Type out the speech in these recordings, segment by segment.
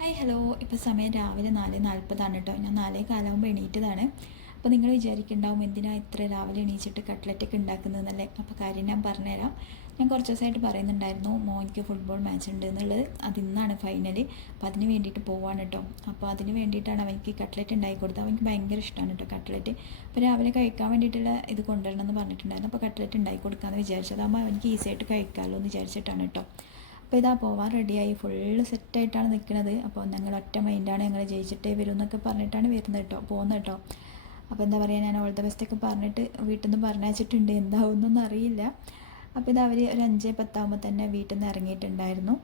Hi hello ഇപ്പോൾ സമയം രാവിലെ നാല് നാൽപ്പതാണ് കേട്ടോ ഞാൻ നാലേ കാലാകുമ്പോൾ എണീറ്റതാണ്. അപ്പോൾ നിങ്ങൾ വിചാരിക്കുന്നുണ്ടാവും എന്തിനാ ഇത്ര രാവിലെ എണീച്ചിട്ട് കട്ട്ലറ്റൊക്കെ ഉണ്ടാക്കുന്നതെന്നല്ലേ അപ്പോൾ കാര്യം ഞാൻ പറഞ്ഞുതരാം ഞാൻ കുറച്ച് ദിവസമായിട്ട് പറയുന്നുണ്ടായിരുന്നു മോനിക്ക് ഫുട്ബോൾ മാച്ച് ഉണ്ട് എന്നുള്ളത് അതിന്നാണ് ഫൈനൽ അപ്പോൾ അതിന് വേണ്ടിയിട്ട് പോവാണ് കേട്ടോ അപ്പോൾ അതിന് വേണ്ടിയിട്ടാണ് അവനിക്ക് കട്ട്ലറ്റ് ഉണ്ടാക്കി കൊടുത്തത്. അവനിക്ക് ഭയങ്കര ഇഷ്ടമാണ് കേട്ടോ കട്ട്ലറ്റ് അപ്പോൾ രാവിലെ കഴിക്കാൻ വേണ്ടിയിട്ടുള്ള ഇത് കൊണ്ടുവരണം എന്ന് പറഞ്ഞിട്ടുണ്ടായിരുന്നു. അപ്പോൾ കട്ട്ലറ്റ് ഉണ്ടാക്കി കൊടുക്കാമെന്ന് വിചാരിച്ചത് അതാകുമ്പോൾ അവനിക്ക് ഈസിയായിട്ട് കഴിക്കാമല്ലോ എന്ന് വിചാരിച്ചിട്ടാണ് കേട്ടോ അപ്പോൾ ഇതാ പോവാൻ റെഡിയായി ഫുള്ള് സെറ്റായിട്ടാണ് നിൽക്കുന്നത് അപ്പോൾ ഞങ്ങൾ ഒറ്റ മൈൻഡാണ് ഞങ്ങൾ ജയിച്ചിട്ടേ വരും എന്നൊക്കെ പറഞ്ഞിട്ടാണ് വരുന്നത് കേട്ടോ പോകുന്നത് കേട്ടോ അപ്പോൾ എന്താ പറയുക ഞാൻ ഓൾ ദ ബെസ്റ്റ് പറഞ്ഞിട്ട് വീട്ടിൽ നിന്ന് പറഞ്ഞയച്ചിട്ടുണ്ട്. എന്താവുന്നൊന്നും അറിയില്ല. അപ്പോൾ ഇത് അവർ ഒരു അഞ്ച് പത്താകുമ്പോൾ തന്നെ വീട്ടിൽ നിന്ന് ഇറങ്ങിയിട്ടുണ്ടായിരുന്നു.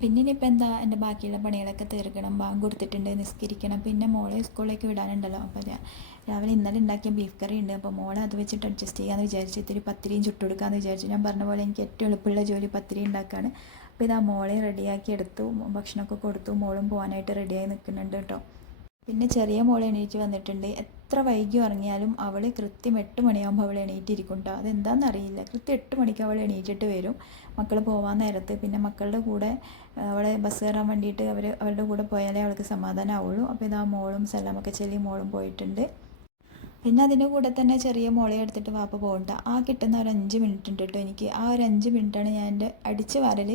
പിന്നെ ഇനിയിപ്പോൾ എന്താ എന്റെ ബാക്കിയുള്ള പണികളൊക്കെ തീർക്കണം. ബാങ്ക് കൊടുത്തിട്ടുണ്ട് നിസ്കരിക്കണം. പിന്നെ മോളെ സ്കൂളിലേക്ക് വിടാനുണ്ടല്ലോ. അപ്പോൾ ഞാൻ രാവിലെ ഇന്നലെ ഉണ്ടാക്കിയ ബീഫ് കറി ഉണ്ട്. അപ്പോൾ മോളെ അത് വെച്ചിട്ട് അഡ്ജസ്റ്റ് ചെയ്യാമെന്ന് വിചാരിച്ചു ഇത്തിരി പത്തിരിയും ചുട്ടുകൊടുക്കാമെന്ന് വിചാരിച്ചു ഞാൻ പറഞ്ഞ പോലെ എനിക്ക് ഏറ്റവും എളുപ്പമുള്ള ജോലി പത്തിരി ഉണ്ടാക്കുകയാണ് അപ്പോൾ ഇതാ മോളെ റെഡിയാക്കി എടുത്തു. ഭക്ഷണമൊക്കെ കൊടുത്തു. മോളും പോകാനായിട്ട് റെഡിയായി നിൽക്കുന്നുണ്ട് കേട്ടോ. പിന്നെ ചെറിയ മോൾ എണീറ്റ് വന്നിട്ടുണ്ട്. എത്ര വൈകി ഇറങ്ങിയാലും അവൾ കൃത്യം എട്ട് മണിയാകുമ്പോൾ അവൾ എണീറ്റിരിക്കും കേട്ടോ. അതെന്താണെന്ന് അറിയില്ല. കൃത്യം എട്ട് മണിക്ക് അവൾ എണീറ്റിട്ട് വരും. മക്കൾ പോകാൻ നേരത്ത് പിന്നെ മക്കളുടെ കൂടെ അവളെ ബസ് കയറാൻ വേണ്ടിയിട്ട് അവർ അവരുടെ കൂടെ പോയാലേ അവൾക്ക് സമാധാനമാവുള്ളൂ അപ്പോൾ ഇതാ മോളും സലാമൊക്കെ ചെല്ലി മോളും പോയിട്ടുണ്ട്. പിന്നെ അതിന്റെ കൂടെ തന്നെ ചെറിയ മോളെ എടുത്തിട്ട് വാപ്പ പോകണ്ട. ആ കിട്ടുന്ന ഒരു അഞ്ച് മിനിറ്റ് ഉണ്ട് കേട്ടോ എനിക്ക്. ആ ഒരു അഞ്ച് മിനിറ്റാണ് ഞാൻ എന്റെ അടിച്ച് വാരൽ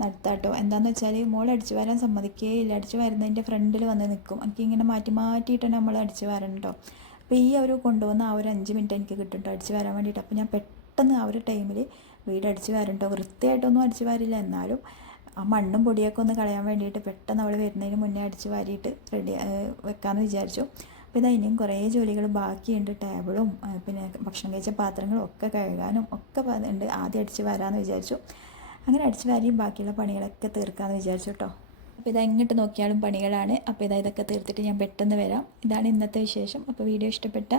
നടത്താട്ടോ എന്താണെന്ന് വെച്ചാൽ മോൾ അടിച്ചു വരാൻ സമ്മതിക്കുകയില്ല അടിച്ചു വരുന്നതിന്റെ ഫ്രണ്ടിൽ വന്ന് നിൽക്കും എനിക്ക് ഇങ്ങനെ മാറ്റി മാറ്റിയിട്ടാണ് നമ്മൾ അടിച്ചു വരണം കേട്ടോ അപ്പോൾ ഈ അവർ കൊണ്ടുവന്ന ആ ഒരു അഞ്ച് മിനിറ്റ് എനിക്ക് കിട്ടും കേട്ടോ അടിച്ചു വരാൻ വേണ്ടിയിട്ട്. അപ്പോൾ ഞാൻ പെട്ടെന്ന് ആ ഒരു ടൈമിൽ വീട് അടിച്ചു വരണം കേട്ടോ വൃത്തിയായിട്ടൊന്നും അടിച്ചു വരില്ല. എന്നാലും ആ മണ്ണും പൊടിയൊക്കെ ഒന്ന് കളയാൻ വേണ്ടിയിട്ട് പെട്ടെന്ന് അവൾ വരുന്നതിന് മുന്നേ അടിച്ച് വാരിയിട്ട് റെഡി വെക്കാമെന്ന് വിചാരിച്ചു. അപ്പോൾ ഇതാ ഇനിയും കുറേ ജോലികൾ ബാക്കിയുണ്ട്. ടേബിളും പിന്നെ ഭക്ഷണം കഴിച്ച പാത്രങ്ങളും ഒക്കെ കഴുകാനും ഒക്കെ ഉണ്ട്. ആദ്യം അടിച്ച് വരാമെന്ന് വിചാരിച്ചു. അങ്ങനെ അടിച്ച് വാരിയും ബാക്കിയുള്ള പണികളൊക്കെ തീർക്കാമെന്ന് വിചാരിച്ചു കേട്ടോ അപ്പോൾ ഇതാ എങ്ങോട്ട് നോക്കിയാലും പണികളാണ്. അപ്പോൾ ഇതാ ഇതൊക്കെ തീർത്തിട്ട് ഞാൻ പെട്ടെന്ന് വരാം. ഇതാണ് ഇന്നത്തെ വിശേഷം. അപ്പോൾ വീഡിയോ ഇഷ്ടപ്പെട്ട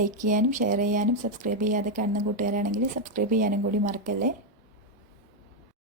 ലൈക്ക് ചെയ്യാനും ഷെയർ ചെയ്യാനും സബ്സ്ക്രൈബ് ചെയ്യാതെ കാണുന്ന കൂട്ടുകാരാണെങ്കിൽ സബ്സ്ക്രൈബ് ചെയ്യാനും കൂടി മറക്കല്ലേ?